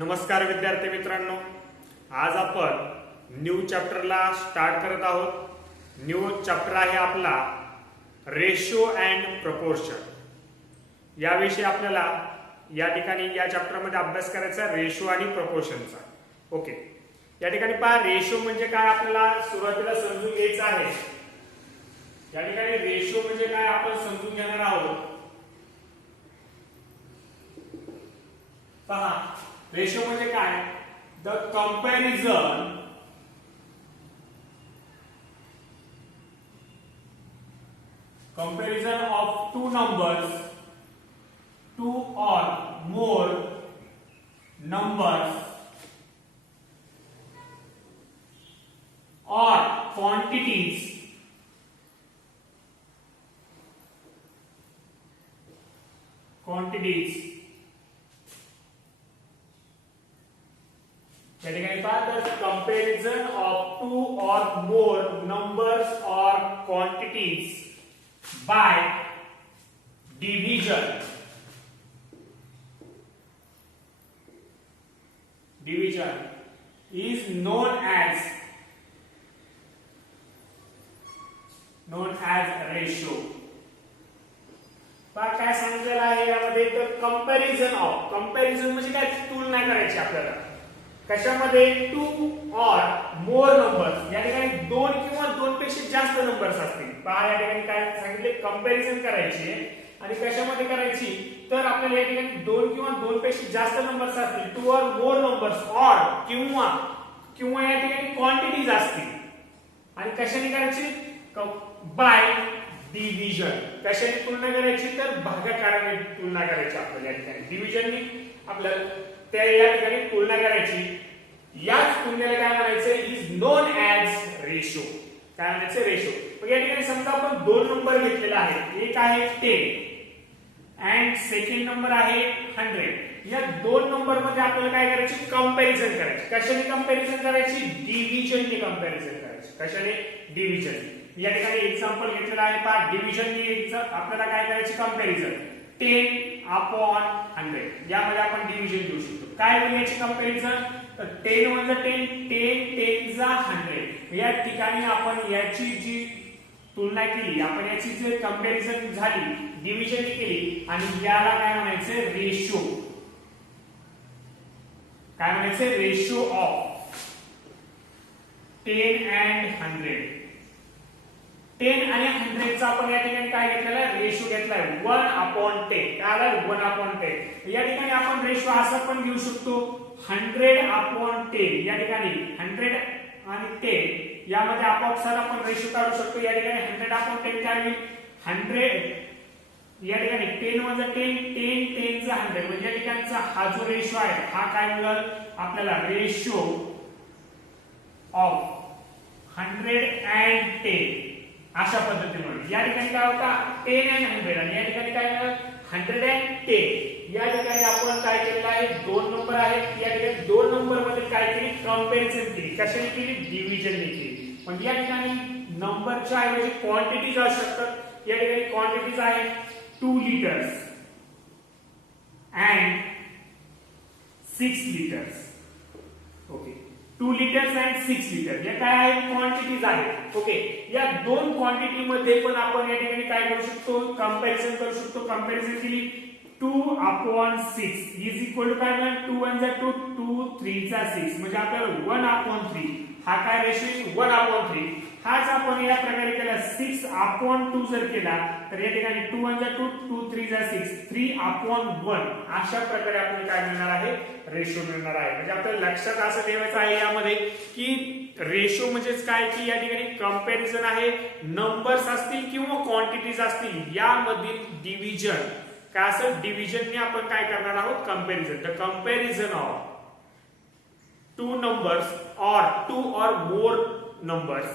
नमस्कार विद्यार्थी मित्रांनो, आज आपण न्यू चॅप्टरला स्टार्ट करत आहोत. न्यू चॅप्टर आहे आपला रेशो अँड प्रपोर्शन. याविषयी आपल्याला या ठिकाणी या चॅप्टरमध्ये अभ्यास करायचा रेशो आणि प्रपोर्शनचा. ओके, या ठिकाणी पहा, रेशो म्हणजे काय आपल्याला सुरुवातीला समजून घ्यायचं आहे. या ठिकाणी रेशो म्हणजे काय आपण समजून घेणार आहोत. पहा, रेशो म्हणजे काय? The comparison of two numbers, two or more numbers or quantities या ठिकाणी पहा, the comparison of two or more numbers or quantities by division is known as ratio. पहा काय सांगितलेलं आहे यामध्ये, तर कंपॅरिझन म्हणजे काय? तुलना करायची आपल्याला. कशामध्ये? To or more numbers. या ठिकाणी दोन किंवा दोन पेक्षा जास्त नंबर्स असतील. पहा, या ठिकाणी काय सांगितले? कंपॅरिझन करायची. आणि कशामध्ये करायची? तर आपल्याला या ठिकाणी दोन किंवा दोन पेक्षा जास्त नंबर्स असतील, टू और मोर नंबर्स, और किंवा या ठिकाणी क्वांटिटीज असतील. आणि कशाने करायची? By division. कशाने तुलना करायची? तर भागाकाराने तुलना करायची आपल्याला. या ठिकाणी डिव्हिजनने आपल्याला त्या या ठिकाणी तुलना करायची. याच तुलनेला काय म्हणायचं? Is non as ratio. काय म्हणायचं? रेशो. मग या ठिकाणी समजा आपण दोन नंबर घेतलेला आहे. एक आहे 10 अँड सेकंड नंबर आहे 100. या दोन नंबर मध्ये आपल्याला काय करायची? कंपॅरिझन करायची. कशाने कंपॅरिझन करायची? डिव्हिजनने कंपॅरिझन करायची. कशाने? डिव्हिजन. या ठिकाणी एक्झाम्पल घेतलेला आहे. पहा, डिव्हिजनने आपल्याला काय करायची? कंपॅरिझन. 10 अपॉन 100. यामध्ये आपण डिव्हिजन घेऊ शकतो. काय याची कंपॅरिझन? 10 म्हणजे 10, 10 जा 100. या ठिकाणी आपण याची जी तुलना केली, आपण याची जे कंपॅरिझन झाली, डिव्हिजन केली, आणि याला काय म्हणायचं? रेशो. काय म्हणायचं? Ratio of 10 and 100. 10 आणि 100 चा आपण या ठिकाणी काय घेतलेला? रेशो घेतलाय 1/10. काय आला? 1/10. या ठिकाणी आपण रेशो असा पण घेऊ शकतो, 100/10. या ठिकाणी 100 आणि 10 यामध्ये आपोआप आपण रेशो काढू शकतो. या ठिकाणी 100/10 काय होईल? 100. या ठिकाणी 10 म्हणजे 10, 10 चा 100. म्हणजे या ठिकाणचा हा जो रेशो आहे, हा काय मिळेल आपल्याला? Ratio of 100 and 10. अशा पद्धतीने या ठिकाणी काय होता? 10 अँड 100. आणि या ठिकाणी काय मिळेल? 100 अँड 10. या ठिकाणी आपण काय केलेलं आहे? दोन नंबर आहेत. या ठिकाणी दोन नंबर मध्ये काय केली? कंपॅरिझन केली. कशाने केली? डिव्हिजनने केली. पण या ठिकाणी नंबरच्या ऐवजी क्वांटिटीज असू शकतात. या ठिकाणी क्वांटिटीज आहे 2 liters and 6 liters. Okay, 2 liters and 6 liters या काय आहेत? क्वांटिटीज आहेत. ओके, या दोन क्वांटिटी मध्ये पण आपण या ठिकाणी काय करू शकतो? कंपॅरिझन करू शकतो. कंपॅरिझन केली 2/6 इज इक्वल टू काय मिळेल? 2 1 जा 2, 2 3 जा 6. म्हणजे आपल्याला 1/3. हा काय रेशो? 1/3. हाच आपण या प्रकारे केला 6/2 जर केला तर या ठिकाणी 2 1 जा 2, 2 3 जा 6, 3/1. अशा प्रकारे आपल्याला काय मिळणार आहे? रेशो मिळणार आहे. म्हणजे आपल्याला लक्षात असं ठेवायचं आहे यामध्ये की रेशो म्हणजेच काय? की या ठिकाणी कंपॅरिझन आहे. नंबर्स असतील किंवा क्वांटिटीज असतील, यामधील डिव्हिजन. काय असं? डिव्हिजनने आपण काय करणार आहोत? Comparison. The comparison of two numbers or two or more numbers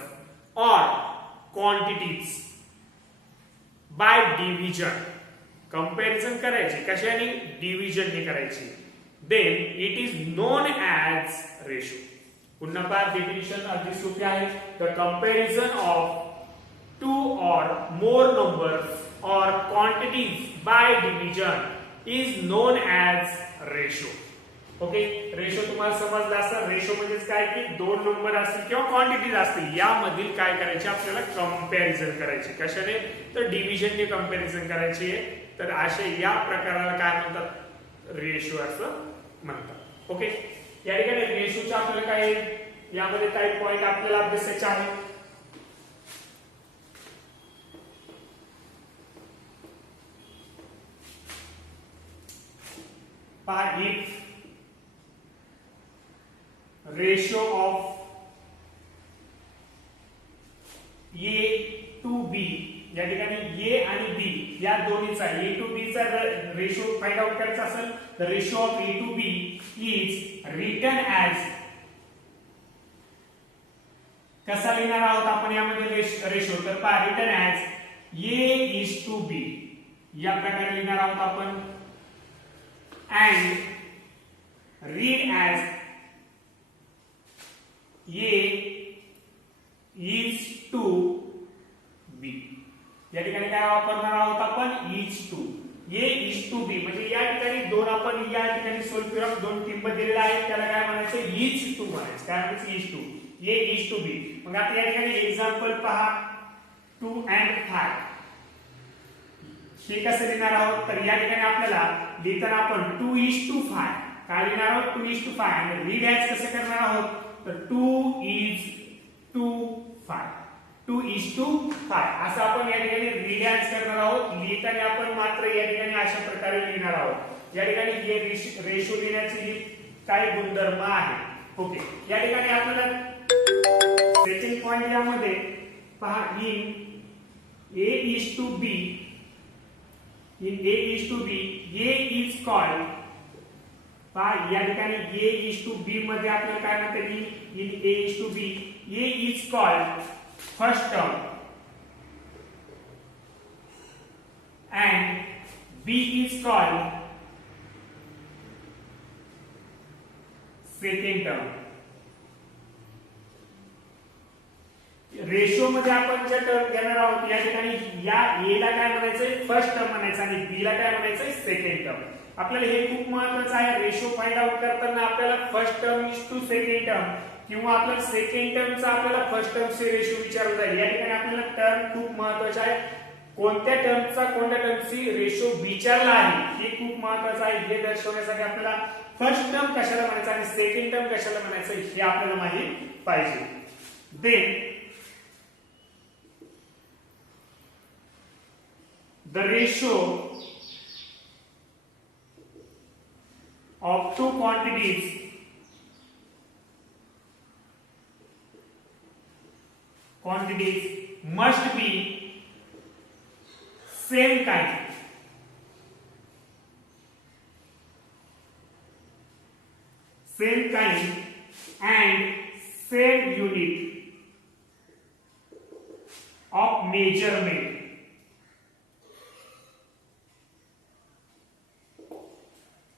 or quantities by division. Comparison करायची. कशाने? डिव्हिजनने करायची. then it is known as ratio. पुन्हा पहा, डेफिनिशन अगदी सोपी आहे. The comparison of two or more numbers or quantities by division is known as ratio. Okay, ratio तुम्हाला समजला असेल. रेशो म्हणजेच काय की दोन नंबर असतील किंवा क्वांटिटीज असतील यामधील काय करायचे आपल्याला कंपॅरिझन करायचे. कशाने? तर डिव्हिजनने कंपॅरिझन करायची आहे. तर असे या प्रकाराला काय म्हणतात? रेशो असं म्हणतात. ओके, या ठिकाणी रेशोच्या आपल्याला काय यामध्ये काही पॉइंट आपल्याला अभ्यासायचे आहेत. पहा, if ratio of A to B, या ठिकाणी A आणि B या दोन्हीचा A to B चा रेशो फाइंड आउट करायचा असेल तर ratio of A to B is written as, कसा लिहिणार आहोत आपण यामध्ये रेशो? तर पहा, written as A is to B या प्रकारे लिहिणार आहोत आपण. And read as A is to B. या ठिकाणी काय वापरणार आहोत आपण? is to. A is to B म्हणजे या ठिकाणी दोन आपण या ठिकाणी स्वरूपात दोन किंमत दिलेल्या आहेत, त्याला काय म्हणायचं? is to म्हणायचं. काय म्हणायचं? is to. A is to B. मग आता या ठिकाणी एक्झाम्पल पहा, 2 and 5. हे कसं लिहिणार आहोत? तर या ठिकाणी आपल्याला लिहिताना आपण 2 is to 5 काय लिहिणार आहोत? 2 is to 5. आणि रीड ॲज कसं करणार आहोत? तर 2 is to 5. 2 is to 5 असं आपण या ठिकाणी रीड ॲज करणार आहोत. लिहिताना आपण मात्र या ठिकाणी अशा प्रकारे लिहिणार आहोत. या ठिकाणी हे रेशो लिहिण्याची ही काही गुणधर्म आहे. ओके, या ठिकाणी आपल्याला सेकंड पॉइंट यामध्ये पहा, in A is to B, in A is to B, A is called, पहा या ठिकाणी A is to B मध्ये आपल्याला काय म्हणते? in A is to B, A is called first term and B is called second term. Ratio मध्ये आपण ज्या टर्म घेणार आहोत या ठिकाणी या A ला काय म्हणायचंय? फर्स्ट टर्म म्हणायचं आणि B ला काय म्हणायचंय? Second term. आपल्याला हे खूप महत्त्वाचं आहे. रेशो फाइंड आउट करताना आपल्याला first term is to second term किंवा आपल्याला सेकंड टर्मचा आपल्याला फर्स्ट टर्मचे रेशो विचारला जाईल. या ठिकाणी आपल्याला टर्म खूप महत्त्वाचे आहे. कोणत्या टर्मचा कोणत्या टर्मची रेशो विचारला आहे हे खूप महत्त्वाचं आहे. हे दर्शवण्यासाठी आपल्याला फर्स्ट टर्म कशाला म्हणायचं आणि सेकंड टर्म कशाला म्हणायचं हे आपल्याला माहित पाहिजे. Then the ratio of two quantities must be same kind. Same kind and same unit of measurement.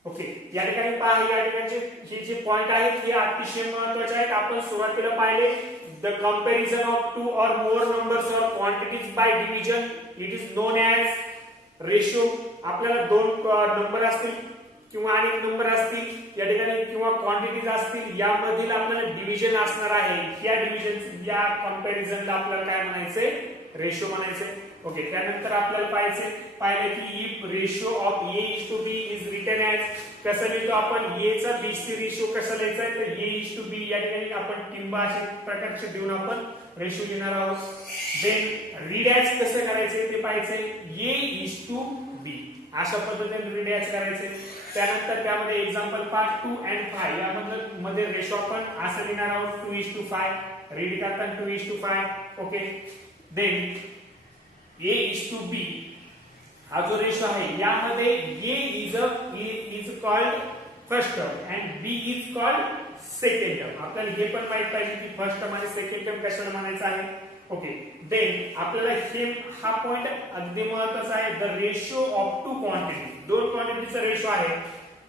Okay, या ठिकाणी पहा, या ठिकाणचे हे जे पॉइंट आहेत हे अतिशय महत्त्वाचे आहेत. आपण सुरुवातीला पाहिले the comparison of two or more numbers or quantities by division it is known as ratio. आपल्याला दोन नंबर असतील किंवा अनेक नंबर असतील या ठिकाणी किंवा क्वांटिटीज असतील यामधील आपल्याला डिव्हिजन असणार आहे. या डिव्हिजन या कंपॅरिझनला आपल्याला काय म्हणायचंय? रेशो म्हणायचंय. ओके, त्यानंतर आपल्याला पाहिलं की if ratio of A is to B is written as, कसं लिहितो आपण? A चा B ची रेशो कसं लिहायचा आहे? तर A is to B या ठिकाणी आपण टिंबा अशा प्रकारचे देऊन आपण रेशो लिहिणार आहोत. देन रीड ॲज कसं करायचंय ते पाहायचंय. A is to B अशा पद्धतीने रीड ॲज करायचंय. त्यानंतर त्यामध्ये एक्झाम्पल पार्ट 2 and 5 यामध्ये रेशो आपण असं लिहिणार आहोत 2 is to 5. रीड करताना 2 is to 5. Okay, then A is to B हा जो रेशो आहे यामध्ये A is called first term and B is called second term. आपल्याला हे पण माहित पाहिजे की फर्स्ट टर्म आणि सेकंड टर्म कशाला म्हणायचं आहे. ओके, देन आपल्याला हा पॉइंट अगदी महत्त्वाचा आहे. The ratio of two quantity, दोन क्वांटिटीचा रेशो आहे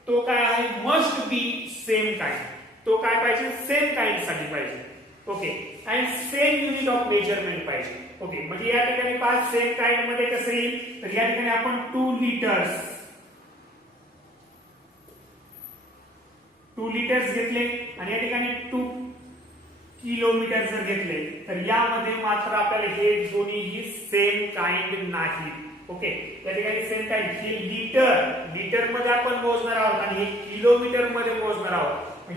तो काय आहे? Must be same kind. तो काय पाहिजे? सेम काइंड साठी पाहिजे. Okay, and same unit of measurement पाहिजे. ओके, म्हणजे या ठिकाणी 5 सेम काइंड मध्ये कसं येईल? तर या ठिकाणी आपण 2 लिटर्स 2 लिटर्स घेतले आणि या ठिकाणी 2 किलोमीटर जर घेतले तर यामध्ये मात्र आपल्याला हे दोन्हीही सेम काइंड नाही. ओके, या ठिकाणी सेम काइंड. हे लिटर मध्ये आपण मोजणार आहोत आणि हे किलोमीटर मध्ये मोजणार आहोत.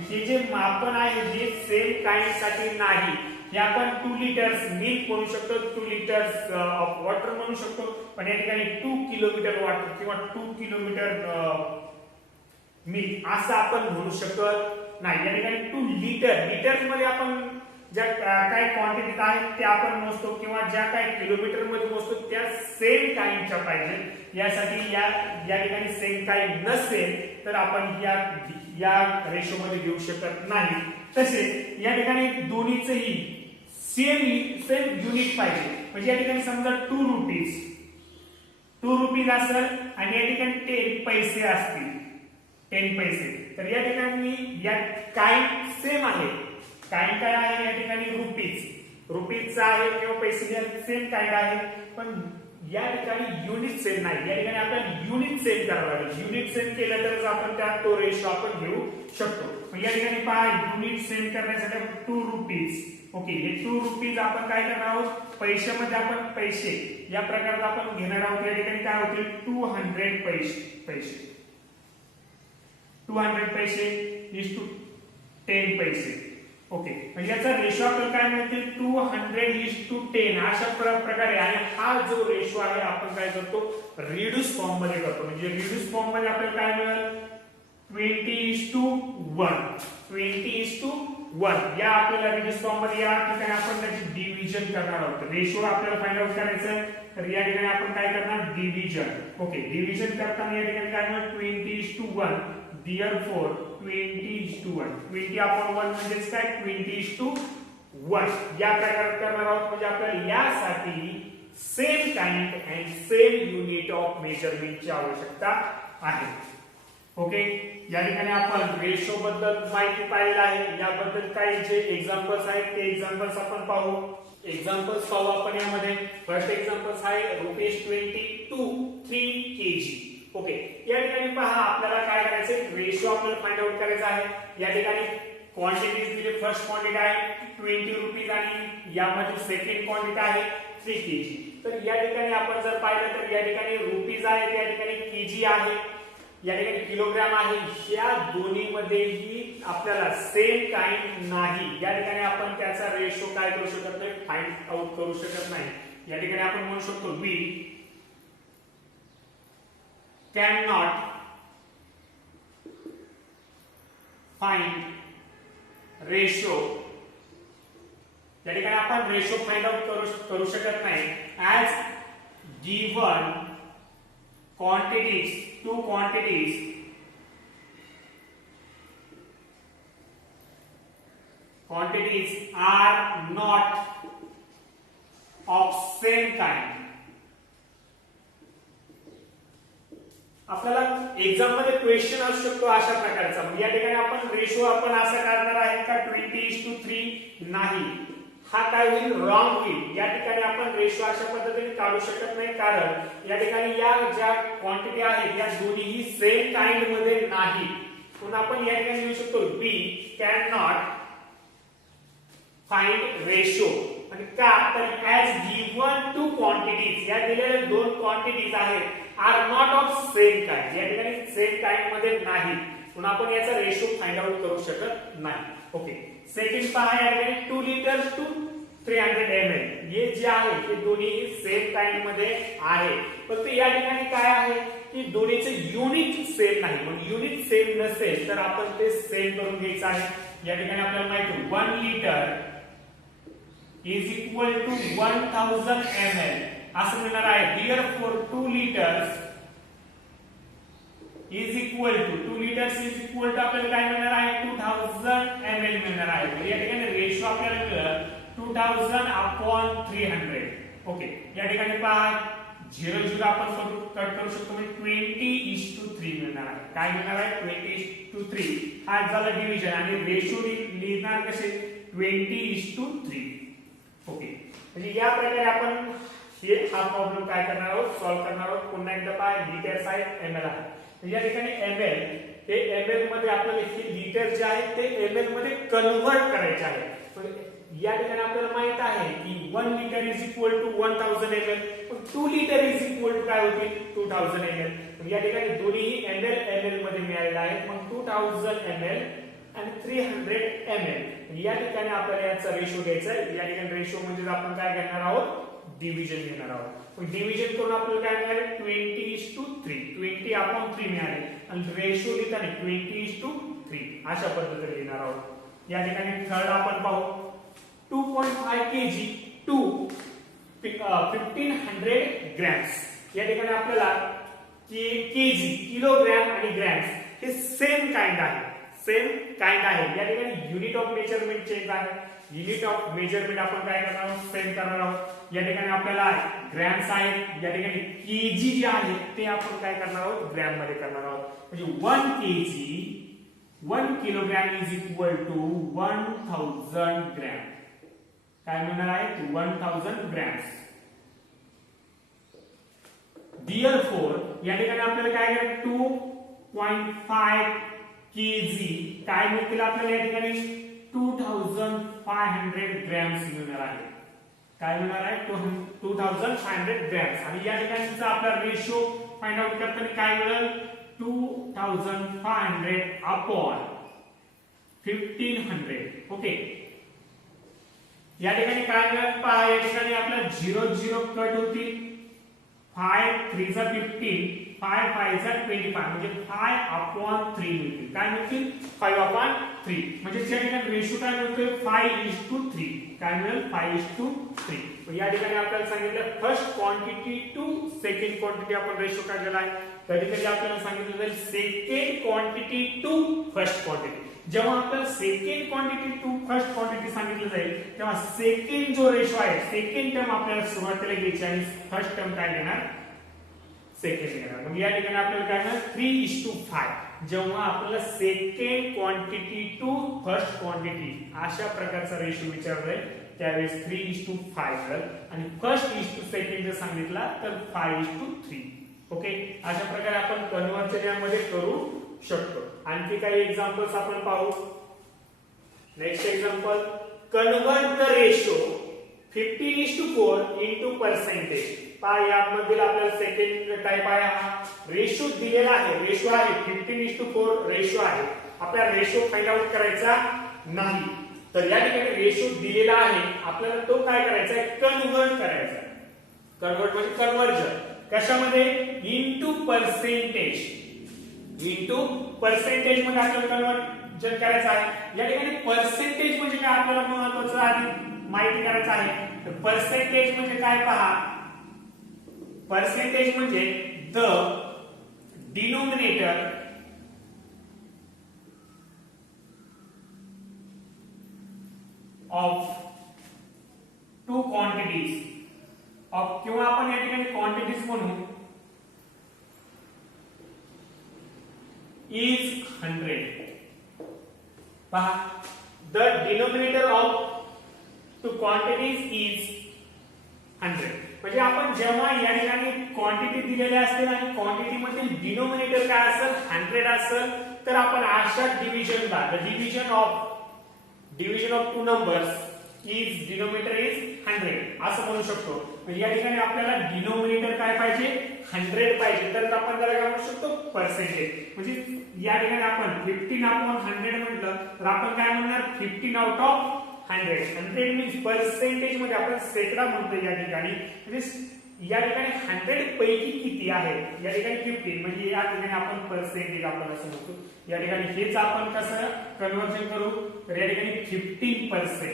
हे जे मापन आहे हे सेम काइंड साठी नाही. हे आपण 2 लिटर्स मिल्क म्हणू शकतो, 2 लिटर्स ऑफ वॉटर म्हणू शकतो, पण या ठिकाणी 2 किलोमीटर वॉटर किंवा 2 किलोमीटर मिल्क असं आपण म्हणू शकत नाही. या ठिकाणी 2 लिटर्स मध्ये आपण ज्या काही क्वांटिटीत आहेत त्या आपण मोजतो किंवा ज्या काही किलोमीटर मध्ये मोजतो त्या सेम काइंडच्या पाहिजे. यासाठी या ठिकाणी सेम काइंड नसेल तर आपण या रेशो मध्ये घेऊ शकत नाही. तसेच या ठिकाणी दोन्हीचेही सेम युनिट पाहिजे. म्हणजे या ठिकाणी समजा 2 रुपीज असेल आणि या ठिकाणी 10 पैसे असतील, 10 पैसे, तर या ठिकाणी या काइंड सेम आहे. काइंड काय आहे या ठिकाणी रुपीजचा आहे किंवा पैसे सेम काइंड आहे, पण या ठिकाणी युनिट सेम नाही. या ठिकाणी आपल्याला युनिट सेम करावं लागेल. युनिट सेम केलं तरच आपण त्या तो रेशो आपण घेऊ शकतो. या ठिकाणी पहा, युनिट सेम करण्यासाठी 2 रुपीज. ओके, हे 2 रुपीज आपण काय करणार आहोत, पैशामध्ये आपण पैसे या प्रकारात आपण घेणार आहोत. या ठिकाणी काय होतील 200 पैसे 200 पैसे इज टू 10 पैसे. ओके, म्हणजे याचा रेशो आपल्याला काय मिळतील 200 इज टू 10 अशा प्रकारे. आणि हा जो रेशो आहे आपण काय करतो रिड्यूस फॉर्म मध्ये करतो. म्हणजे रिड्यूस फॉर्म मध्ये आपल्याला काय मिळेल 20:1 या आपल्याला रिड्यूस फॉर्म मध्ये या ठिकाणी आपण त्याची डिव्हिजन करणार आहोत. रेशो आपल्याला फाइंड आउट करायचं तर या ठिकाणी आपण काय करणार डिव्हिजन. ओके, डिव्हिजन करताना या ठिकाणी काय मिळेल 20:1. Therefore 20:1 20/1 म्हणजेच काय 20:1 या प्रकारात करणार आहोत. म्हणजे आपल्याला यासाठी same kind and same unit of मेजरमेंटची आवश्यकता आहे. ओके, या ठिकाणी आपण रेशो बद्दल माहिती पाहिली आहे. याबद्दल काही जे एक्झाम्पल्स आहेत ते एक्झाम्पल्स आपण पाहू. आपण यामध्ये. फर्स्ट एक्झाम्पल्स आहे ₹20 to 3 kg. ओके, या ठिकाणी पहा आपल्याला काय करायचं रेशो आपल्याला फाइंड आउट करायचा आहे. या ठिकाणी क्वांटिटीज दिले. फर्स्ट क्वांटिटी आहे 20 रुपीज आणि यामध्ये सेकंड क्वांटिटी आहे 3 kg. तर या ठिकाणी आपण जर पाहिलं तर या ठिकाणी रुपीज आहे, या ठिकाणी केजी आहे, या ठिकाणी किलोग्राम आहे. या दोन्ही मध्येही आपल्याला सेम काइंड नाही. या ठिकाणी आपण त्याचा रेशो काय करू शकत नाही, फाइंड आउट करू शकत नाही. या ठिकाणी आपण म्हणू शकतो वी cannot find ratio. या ठिकाणी आपण रेशो फाइंड आउट करू शकत नाही. as given quantities, 2 quantities are not of same kind. आपल्याला एक्झाम मध्ये क्वेश्चन असू शकतो अशा प्रकारचा. या ठिकाणी आपण रेशो आपण असा काढणार आहे का 20:3 नाही, हा काय होईल रॉंग होईल. या ठिकाणी आपण रेशो अशा पद्धतीने काढू शकत नाही, कारण या ठिकाणी या ज्या क्वांटिटी आहेत या दोन्हीही सेम काइंड मध्ये नाही. पुन्हा आपण या ठिकाणी लिहू शकतो we can not find ratio. आणि का तर ऍज गिवन 2 क्वांटिटीज, या दिलेल्या 2 क्वांटिटीज आहेत are not of same kind. या ठिकाणी सेम काइंड मध्ये नाही, पुन्हा आपण याचा रेशो फाइंड आउट करू शकत नाही. ओके, सेकंड पहा या ठिकाणी 2 लिटर्स टू 300 ml. हे जे आहे ते दोन्ही सेम काइंड मध्ये आहे. फक्त या ठिकाणी काय आहे की दोन्हीचे युनिट सेम नाही. मग युनिट सेम नसेल तर आपण ते सेम करून घ्यायचं आहे. या ठिकाणी आपल्याला माहिती आहे 1 litre is equal to 1000 ml असं मिळणार आहे. Therefore 2 liters is equal to आपल्याला काय मिळणार आहे 2000 ml मिळणार आहे. या ठिकाणी रेशो आपल्याला मिळेल 2000/300. ओके, या ठिकाणी पहा 0 आपण कट करू शकतो म्हणजे 20:3 मिळणार आहे. काय मिळणार आहे 20:3. हा झाला डिव्हिजन आणि रेशो लिहिणार कसे 20:3. ओके, म्हणजे या प्रकारे आपण हा प्रॉब्लेम काय करणार आहोत सॉल्व्ह करणार आहोत. पुन्हा एकदा पहा लिटर्स आहेत ml आहे. या ठिकाणी ml हे ml मध्ये आपल्याला हे लिटर जे आहे ते ml मध्ये कन्व्हर्ट करायचे आहे. या ठिकाणी आपल्याला माहित आहे की 1 litre is equal to 1000 ml, 2 litre is equal to काय होतील 2000 ml. या ठिकाणी दोन्ही ml मध्ये मिळालेले आहेत. मग 2000 ml आणि 300 ml या ठिकाणी आपल्याला याचा रेशो घ्यायचा आहे. या ठिकाणी रेशो म्हणजे आपण काय घेणार आहोत, डिव्हिजन घेणार आहोत. मग डिव्हिजन करून आपल्याला काय मिळाले 20:3, 20/3 मिळाले आणि रेशो लिहिताना 20:3 अशा पद्धतीने लिहिणार आहोत. या ठिकाणी थर्ड आपण पाहू 2.5 kg टू 1500 ग्रॅम्स. या ठिकाणी आपल्याला केजी, किलोग्रॅम आणि ग्रॅम्स हे सेम काइंड आहे, या ठिकाणी युनिट ऑफ मेजरमेंट चेंज आहे. युनिट ऑफ मेजरमेंट आपण काय करणार आहोत, सेम करणार आहोत. या ठिकाणी आपल्याला ग्रॅम्स आहेत, या ठिकाणी केजी जे आहे ते आपण काय करणार आहोत, ग्रॅम मध्ये करणार आहोत. म्हणजे 1 KG 1 kilogram is equal to 1000 gram. काय मिळणार आहे 1000 ग्रॅम्स. Therefore या ठिकाणी आपल्याला काय करायचं 2.5 केजी काय मिळतील आपल्याला या ठिकाणी 2500 ग्रॅम्स मिळणार आहे. काय मिळणार आहे 2500 ग्रॅम्स. आणि या ठिकाणचा आपला रेशो फाइंड आउट करताना काय मिळेल 2500 अपॉन 1500. ओके, या ठिकाणी काय मिळेल पहा, या ठिकाणी आपला 0 कट होतील. 5 3 जा 15, 5 5 जा 25 म्हणजे 5/3 मिळतील. काय मिळतील 5/3 म्हणजे या ठिकाणी रेशो काय मिळतोय 5:3. काय मिळेल 5:3. या ठिकाणी आपल्याला सांगितलं first quantity to second quantity आपण रेशो काढलेला आहे. कधी कधी आपल्याला सांगितलं जाईल second quantity to first quantity. जेव्हा आपल्याला second quantity to first quantity सांगितलं जाईल तेव्हा सेकंड जो रेशो आहे सेकंड टर्म आपल्याला सुरुवातीला घ्यायची आणि फर्स्ट टर्म काय घेणार सेकंड घेणार. मग या ठिकाणी आपल्याला काय होणार 3:5. जेव्हा आपल्याला second quantity to first quantity अशा प्रकारचा रेशो विचारलाय त्यावेळेस 3:5 आणि फर्स्ट सेकंड जर सांगितला तर 5:3. ओके, अशा प्रकारे आपण कन्व्हर्जन मध्ये करू शकतो. आणखी काही एक्झाम्पल्स आपण पाहू. Next example convert the ratio 15:4 into percentage. पहा यामध्ये आपल्याला सेकंड टाइप आहे. हा रेशो दिलेला आहे, रेशो आहे 15:4 रेशो आहे. आपल्याला रेशो फाइंड आउट करायचा नाही तर या ठिकाणी रेशो दिलेला आहे आपल्याला तो काय करायचा आहे कन्वर्ट करायचा. कन्वर्ट म्हणजे कन्वर्जन कशामध्ये इंटू पर्सेंटेज. इंटू पर्सेंटेज मध्ये आपल्याला कन्वर्जन करायचं आहे. या ठिकाणी पर्सेंटेज म्हणजे काय आपल्याला महत्त्वाचं आधी माहिती करायचं आहे. तर पर्सेंटेज म्हणजे काय पहा, पर्सेंटेज म्हणजे the denominator of two quantities of किंवा आपण या ठिकाणी क्वांटिटीज म्हणू is 100. पहा the denominator of two quantities is 100. म्हणजे आपण जेव्हा या ठिकाणी क्वांटिटी दिलेल्या असतील आणि क्वांटिटी मधील डिनोमिनेटर काय असेल 100 असेल तर आपण अशा डिव्हिजनला the division of two numbers is denominator is 100 असं म्हणू शकतो. म्हणजे या ठिकाणी आपल्याला डिनोमिनेटर काय पाहिजे 100 पाहिजे तर आपण त्याला काय म्हणू शकतो पर्सेंटेज. म्हणजे या ठिकाणी आपण 15/100 म्हटलं तर आपण काय म्हणणार 15 आउट ऑफ 100. 100 मीन्स पर्सेंटेज मध्ये आपण शेकडा म्हणतो या ठिकाणी. म्हणजे या ठिकाणी 100 पैकी किती आहे या ठिकाणी 15 म्हणजे या ठिकाणी आपण पर्सेंटेज आपण असं म्हणतो. या ठिकाणी हेच आपण कसं कन्वर्जन करू तर या ठिकाणी 15%.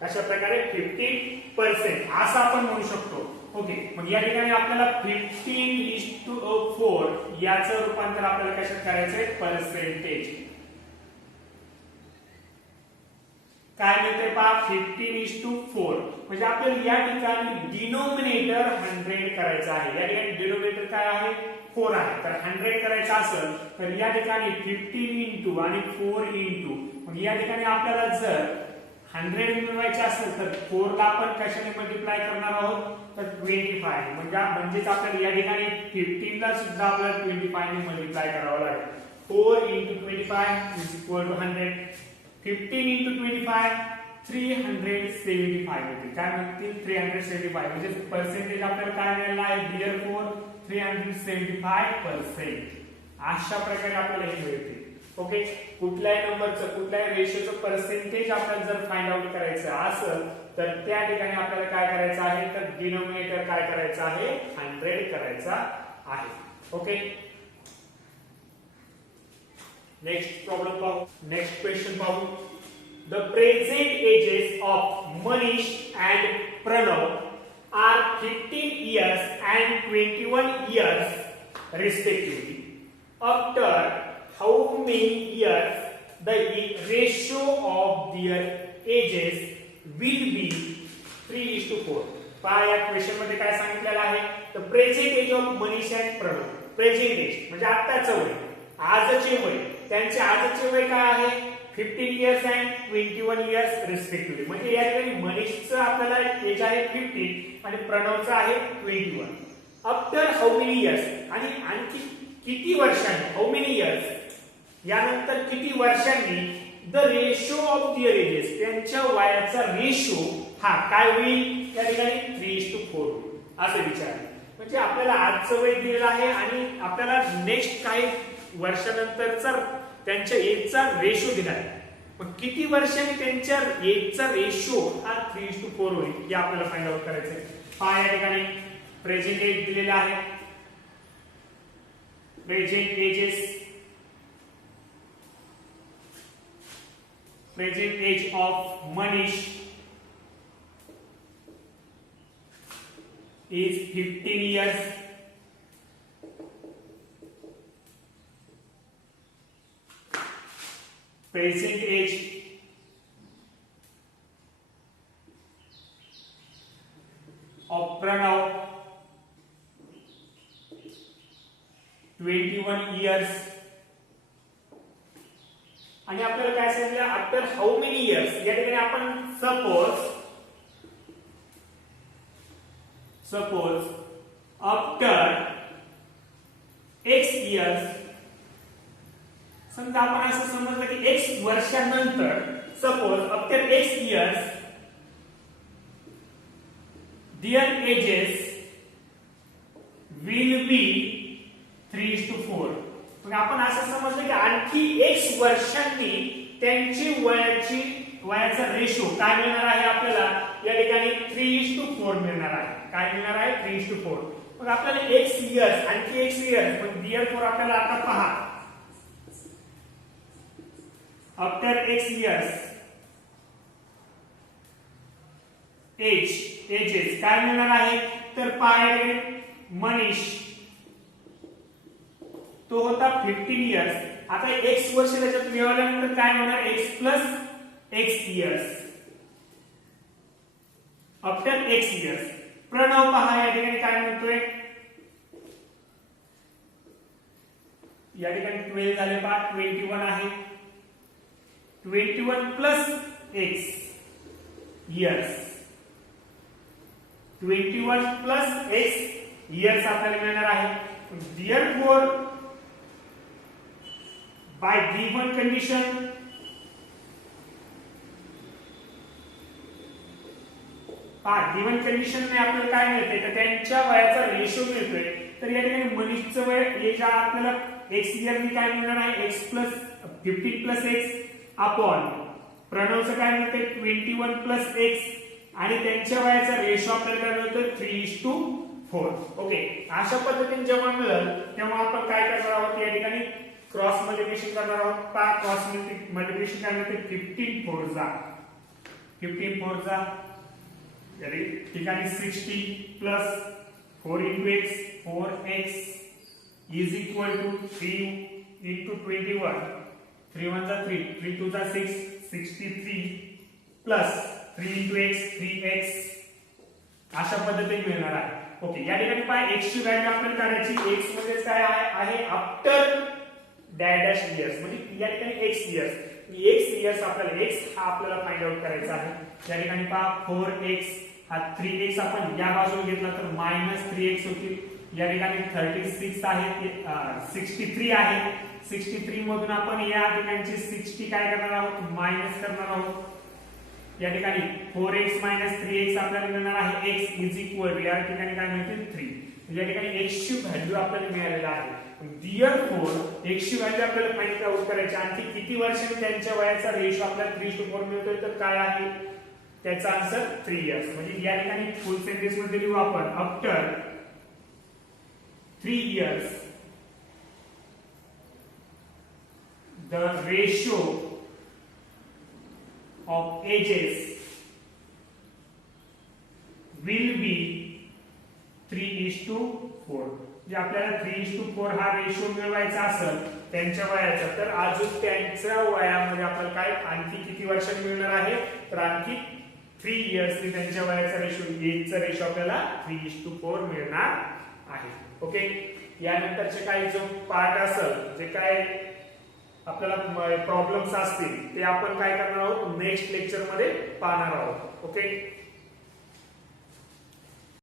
अशा प्रकारे 15% असं आपण म्हणू शकतो. ओके, मग या ठिकाणी आपल्याला 15:4 याचं रूपांतर आपल्याला कशात करायचंय पर्सेंटेज. काय मिळते पहा 15:4 म्हणजे आपल्याला या ठिकाणी डिनोमिनेटर 100 करायचं आहे. या ठिकाणी डिनोमिनेटर काय आहे 4 आहे तर 100 करायचं असेल तर या ठिकाणी 15 इंटू आणि 4 इंटू. मग या ठिकाणी आपल्याला जर 100 मिळवायचे असेल तर 4 ला आपण कशाने मल्टिप्लाय करणार आहोत तर 25 म्हणजेच आपल्याला या ठिकाणी 15 ला सुद्धा आपल्याला 25 ने मल्टिप्लाय करावं लागेल. 4 into 25 is equal to 100. 15 into 25 375 होते. काय म्हणतील 375 म्हणजे पर्सेंटेज आपल्याला काय मिळालं आहे therefore 375%. अशा प्रकारे आपल्याला हे मिळते. ओके, कुठल्याही नंबरचं कुठल्याही रेशोचं पर्सेंटेज आपल्याला जर फाइंड आउट करायचं असेल तर त्या ठिकाणी आपल्याला काय करायचं आहे तर डिनोमिनेटर काय करायचं आहे 100 करायचा आहे. ओके, नेक्स्ट प्रॉब्लेम पाहू. नेक्स्ट क्वेश्चन पाहू. The present ages of Manish and Pranav are 15 years and 21 years respectively. After how many years the ratio of their ages will be 3:4? पहा या क्वेश्चन मध्ये काय सांगितलेलं आहे तर present age of Manish and Pranav. Present age म्हणजे आताचं वय, आजचे वय. त्यांचे आजचे वय काय आहे 15 years and 21 years respectively. म्हणजे या ठिकाणी मनीषचं आपल्याला एज आहे 15 आणि प्रणवचं आहे 21. आफ्टर हाऊ मेनी इयर्स आणि आणखी किती वर्षांनी, हाऊ मेनी इयर्स यानंतर किती वर्षांनी the ratio of their ages त्यांच्या वयाचा रेशो हा काय होईल या ठिकाणी 3:4 असं विचारलं. म्हणजे आपल्याला आजचं वय दिलेलं आहे आणि आपल्याला नेक्स्ट काही वर्षानंतरचा त्यांच्या एजचा रेशो दिला आहे. पण किती वर्षांनी त्यांच्या एजचा रेशो हा 3:4 होईल हे आपल्याला फाइंड आउट करायचं आहे. पहा या ठिकाणी प्रेझेंट एज दिलेला आहे. Present age of Manish is 15 years. Present age of Pranav 21 years. आणि आपल्याला काय सांगितलं आफ्टर हाऊ मेनी इयर्स या ठिकाणी आपण सपोज आफ्टर x इयर्स समजा आपण असं समजलं की x वर्षानंतर suppose after x years their ages will be 3:4. मग आपण असं समजलं की आणखी x वर्षांनी त्यांची वयाचा रेशो काय मिळणार आहे आपल्याला या ठिकाणी 3:4 मिळणार आहे. काय मिळणार आहे 3:4. मग आपल्याला x इयर्स आणखी x इयर्स मग therefore आपल्याला आता पहा आफ्टर x इयर्स एजेस काय मिळणार आहे तर पहा मनीष तो होता 15 इयर्स. आता x वर्ष त्याच्यात मिळवल्यानंतर काय होणार x plus x years after x years. Pranav पहा या ठिकाणी काय म्हणतोय या ठिकाणी 12 झाले पहा 21 आहे 21 plus x years 21 plus x years आपल्याला मिळणार आहे. therefore by given condition given condition ने आपल्याला काय मिळते तर त्यांच्या वयाचा रेशो मिळतोय. तर या ठिकाणी मनीषचं वय एज आपल्याला x इयरनी काय मिळणार आहे x plus 15 plus x upon प्रणवचं काय मिळतंय 21 प्लस x आणि त्यांच्या वयाचा रेशो आपल्याला काय मिळतोय 3:4. ओके, अशा पद्धतीने जेव्हा मिळेल तेव्हा आपण काय करणार आहोत या ठिकाणी क्रॉस मल्टिप्लिकेशन करणार आहोत. क्रॉस मल्टिप्लिकेशन काय मिळते 15 4 जा यानी ठिकाणी 60 plus 4 into x 4x is equal to 3 into 21 3 1 जा 3 3 2 जा 6 63 प्लस 3 into x 3x अशा पद्धतीने मिळणार आहे. ओके, या ठिकाणी पहा x ची व्हॅल्यू आपल्याला काढायची. x म्हणजे काय आहे आफ्टर डॅश इयर्स म्हणजे या ठिकाणी x इयर्स इयर्स आपल्याला x हा आपल्याला फाइंड आउट करायचा आहे. या ठिकाणी पहा 4x हा 3x आपण या बाजूला घेतला तर -3x होतील. या ठिकाणी 36 आहे 63 आहे 63 मधून आपण या ठिकाणची 60 काय करणार आहोत मायनस करणार आहोत. या ठिकाणी 4x 3x आपल्याला मिळणार आहे x इज इक्वल या ठिकाणी काय मिळते 3. या ठिकाणी x ची व्हॅल्यू आपल्याला मिळालेली आहे. Therefore x ची व्हॅल्यू आपल्याला फाइंड आउट करायची. आणखी किती वर्षांनी त्यांच्या वयाचा रेशो आपल्याला 3:4 मिळतोय तर काय आहे त्याचा आन्सर 3 इयर्स. म्हणजे या ठिकाणी फुल सेंटेन्स मध्ये लिहू आपण after 3 years the ratio of ages will be 3:4. जे आपल्याला 3:4 हा रेशो मिळवायचा असेल त्यांच्या वयाचा तर अजून त्यांच्या वयामध्ये आपल्याला काय आणखी किती वर्षांनी मिळणार आहे तर आणखी 3 इयर्सनी त्यांच्या वयाचा रेशो एजचा रेशो आपल्याला 3:4 मिळणार आहे. ओके, यानंतरचे काही जो पार्ट असेल जे काय आपल्याला प्रॉब्लेम्स असतील ते आपण काय करणार आहोत नेक्स्ट लेक्चर मध्ये पाहणार आहोत. ओके.